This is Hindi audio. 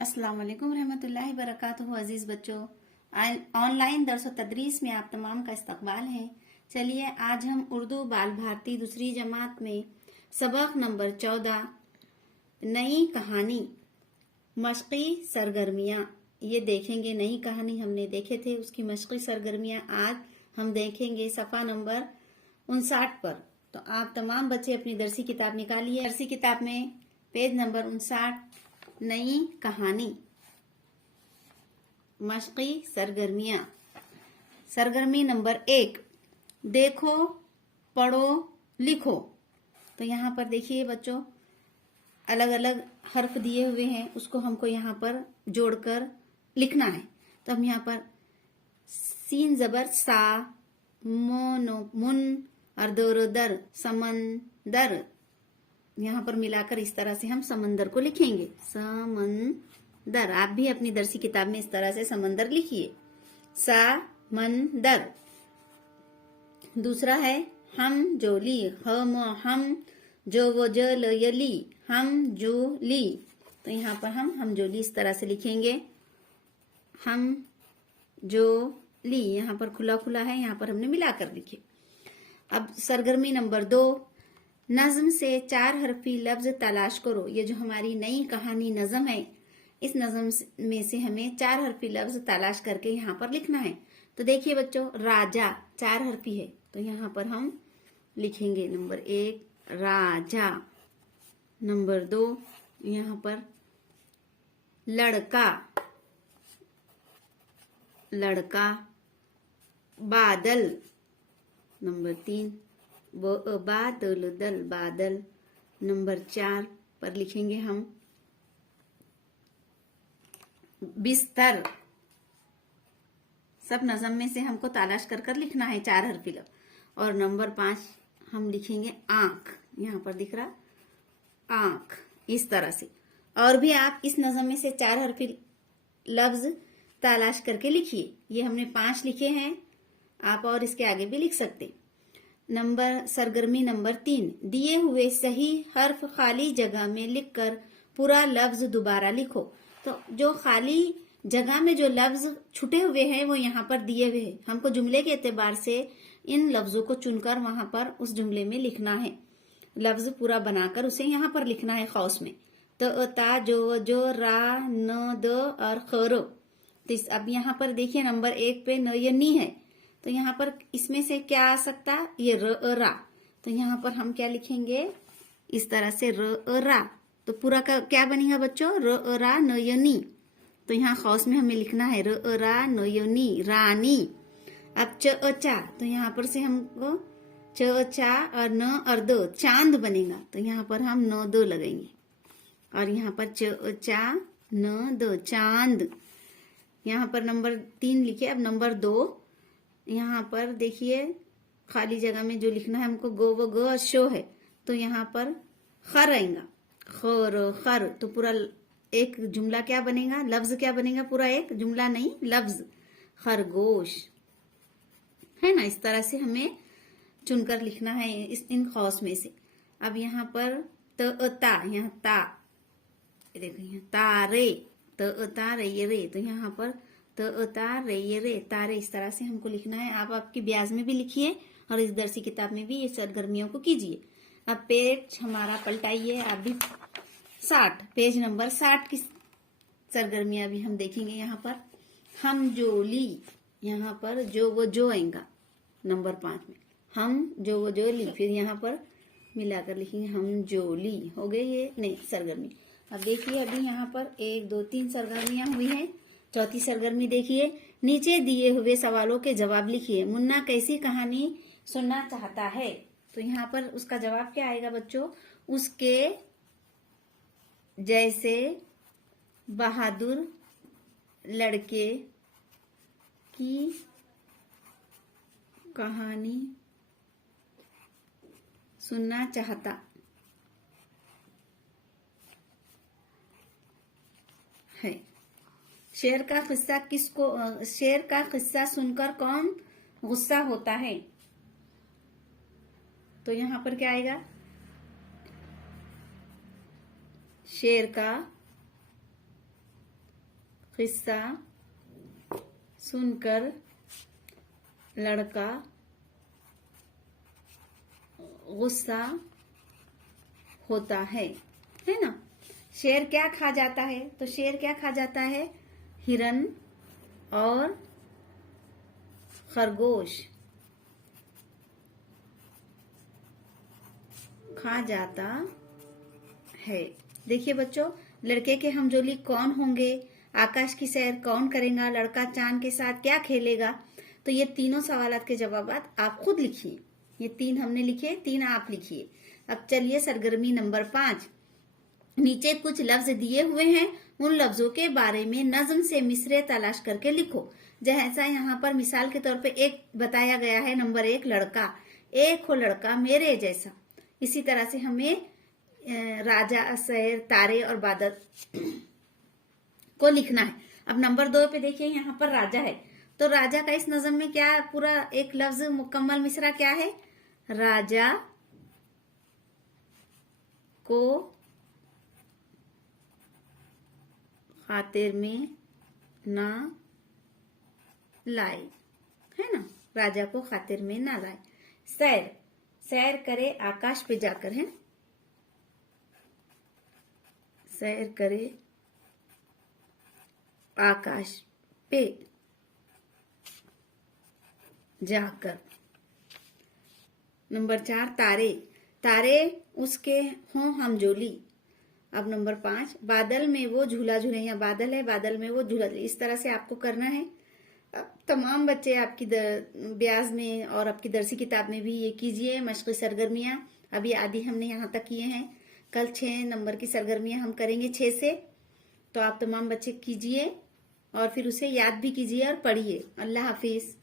अस्सलाम वालेकुम रहमतुल्लाहि बरकातुहू। अजीज बच्चों, ऑनलाइन दर्स तदरीस में आप तमाम का इस्तकबाल है। चलिए आज हम उर्दू बाल भारती दूसरी जमात में सबक नंबर 14 नई कहानी मशक़ी सरगर्मियाँ ये देखेंगे। नई कहानी हमने देखे थे, उसकी मशक़ी सरगर्मियाँ आज हम देखेंगे सफ़ा नंबर 59 पर। तो आप तमाम बच्चे अपनी दरसी किताब निकालिए। दरसी किताब में पेज नंबर 59 नई कहानी मशक़ी सरगर्मियाँ। सरगर्मी नंबर 1 देखो पढ़ो लिखो। तो यहाँ पर देखिए बच्चों, अलग अलग हर्फ दिए हुए हैं, उसको हमको यहाँ पर जोड़कर लिखना है। तो हम यहाँ पर सीन जबर सा, मोनो मुन और दर दर समंदर, यहाँ पर मिलाकर इस तरह से हम समंदर को लिखेंगे। समंदर। आप भी अपनी दरसी किताब में इस तरह से समंदर लिखिए। समंदर। दूसरा है हम जोली, हम जो वो जल यली, हम जोली। तो यहाँ पर हम जोली इस तरह से लिखेंगे। हम जो ली, यहाँ पर खुला खुला है, यहाँ पर हमने मिलाकर लिखे। अब सरगर्मी नंबर 2 नज्म से 4 हरफी लफ्ज तलाश करो। ये जो हमारी नई कहानी नज्म है, इस नज्म में से हमें 4 हरफी लफ्ज तलाश करके यहाँ पर लिखना है। तो देखिए बच्चों, राजा 4 हरफी है, तो यहाँ पर हम लिखेंगे नंबर 1 राजा, नंबर 2 यहाँ पर लड़का, लड़का, बादल, नंबर 3 बादल दल बादल, नंबर 4 पर लिखेंगे हम बिस्तर। सब नज़म में से हमको तलाश कर कर लिखना है 4 हरफी लफ्ज। और नंबर 5 हम लिखेंगे आंख, यहाँ पर दिख रहा आंख, इस तरह से। और भी आप इस नज़म में से 4 हरफी लफ्ज तलाश करके लिखिए। ये हमने 5 लिखे हैं, आप और इसके आगे भी लिख सकते। सरगर्मी नंबर 3 दिए हुए सही हर्फ खाली जगह में लिखकर पूरा लफ्ज दोबारा लिखो। तो जो खाली जगह में जो लफ्ज छुटे हुए हैं वो यहाँ पर दिए हुए हैं, हमको जुमले के एतबार से इन लफ्जों को चुनकर वहां पर उस जुमले में लिखना है। लफ्ज पूरा बनाकर उसे यहाँ पर लिखना है खौस में। तो ता जो रा न द और खरो। तो अब यहाँ पर देखिए नंबर 1 पे न या नी है, तो यहाँ पर इसमें से क्या आ सकता, ये रा। तो यहाँ पर हम क्या लिखेंगे, इस तरह से रा। तो पूरा का क्या बनेगा बच्चों, रा नयनी। तो यहाँ खौस में हमें लिखना है रा नयनी, रानी। अब चा, तो यहाँ पर से हमको चा और न और दो, चांद बनेगा। तो यहाँ पर हम न दो लगाएंगे और यहाँ पर चा न दो, चांद। यहाँ पर नंबर 3 लिखे। अब नंबर 2 यहाँ पर देखिए खाली जगह में जो लिखना है हमको गो वो ग शो है, तो यहाँ पर खर आएगा, खर खर। तो पूरा एक जुमला क्या बनेगा, लफ्ज क्या बनेगा, पूरा एक जुमला नहीं लफ्ज, खरगोश, है ना। इस तरह से हमें चुनकर लिखना है इन खौस में से। अब यहाँ पर ता, यहाँ ता, देखो यहाँ तारे, तारे ये रे, तो यहाँ पर तारे ये रे, तारे। इस तरह से हमको लिखना है। आप आपकी ब्याज में भी लिखिए और इस दरसी किताब में भी ये सरगर्मियों को कीजिए। अब पेज हमारा पलटाइए, आप भी 60 पेज नंबर 60 की सरगर्मियां भी हम देखेंगे। यहाँ पर हम जो ली, यहाँ पर जो वो जो आएगा नंबर 5 में, हम जो वो जो ली, फिर यहाँ पर मिलाकर लिखेंगे हम जो ली। हो गए ये नहीं सरगर्मी। अब देखिए अभी यहाँ पर 1 2 3 सरगर्मियां हुई हैं। चौथी सरगर्मी देखिए, नीचे दिए हुए सवालों के जवाब लिखिए। मुन्ना कैसी कहानी सुनना चाहता है। तो यहाँ पर उसका जवाब क्या आएगा बच्चों, उसके जैसे बहादुर लड़के की कहानी सुनना चाहता है। शेर का किस्सा सुनकर कौन गुस्सा होता है। तो यहाँ पर क्या आएगा, शेर का किस्सा सुनकर लड़का गुस्सा होता है ना। शेर क्या खा जाता है? तो शेर क्या खा जाता है? हिरन और खरगोश खा जाता है। देखिए बच्चों, लड़के के हमजोली कौन होंगे, आकाश की सैर कौन करेगा, लड़का चांद के साथ क्या खेलेगा। तो ये तीनों सवालात के जवाब आप खुद लिखिए। ये 3 हमने लिखे, 3 आप लिखिए। अब चलिए सरगर्मी नंबर 5। नीचे कुछ लफ्ज दिए हुए हैं, उन लफ्जों के बारे में नज्म से मिसरे तलाश करके लिखो। जैसा यहाँ पर मिसाल के तौर पे एक बताया गया है, नंबर 1 लड़का, एक हो लड़का मेरे जैसा। इसी तरह से हमें राजा, शहर, तारे और बादल को लिखना है। अब नंबर 2 पे देखिए, यहाँ पर राजा है, तो राजा का इस नज़म में क्या पूरा एक लफ्ज मुकम्मल मिसरा क्या है? राजा को खातिर में ना लाए, है ना, राजा को खातिर में ना लाए। सैर, सैर करे आकाश पे जाकर, है, सैर करे आकाश पे जाकर। नंबर 4 तारे, तारे उसके हों हमजोली। अब नंबर 5 बादल में वो झूला झूले, या बादल है, बादल में वो झूला झूले। इस तरह से आपको करना है। अब तमाम बच्चे आपकी ब्याज में और आपकी दरसी किताब में भी ये कीजिए मश्क़ी सरगर्मियां। अभी आधी हमने यहाँ तक किए हैं, कल 6 नंबर की सरगर्मियां हम करेंगे 6 से। तो आप तमाम बच्चे कीजिए और फिर उसे याद भी कीजिए और पढ़िए। अल्लाह हाफिज।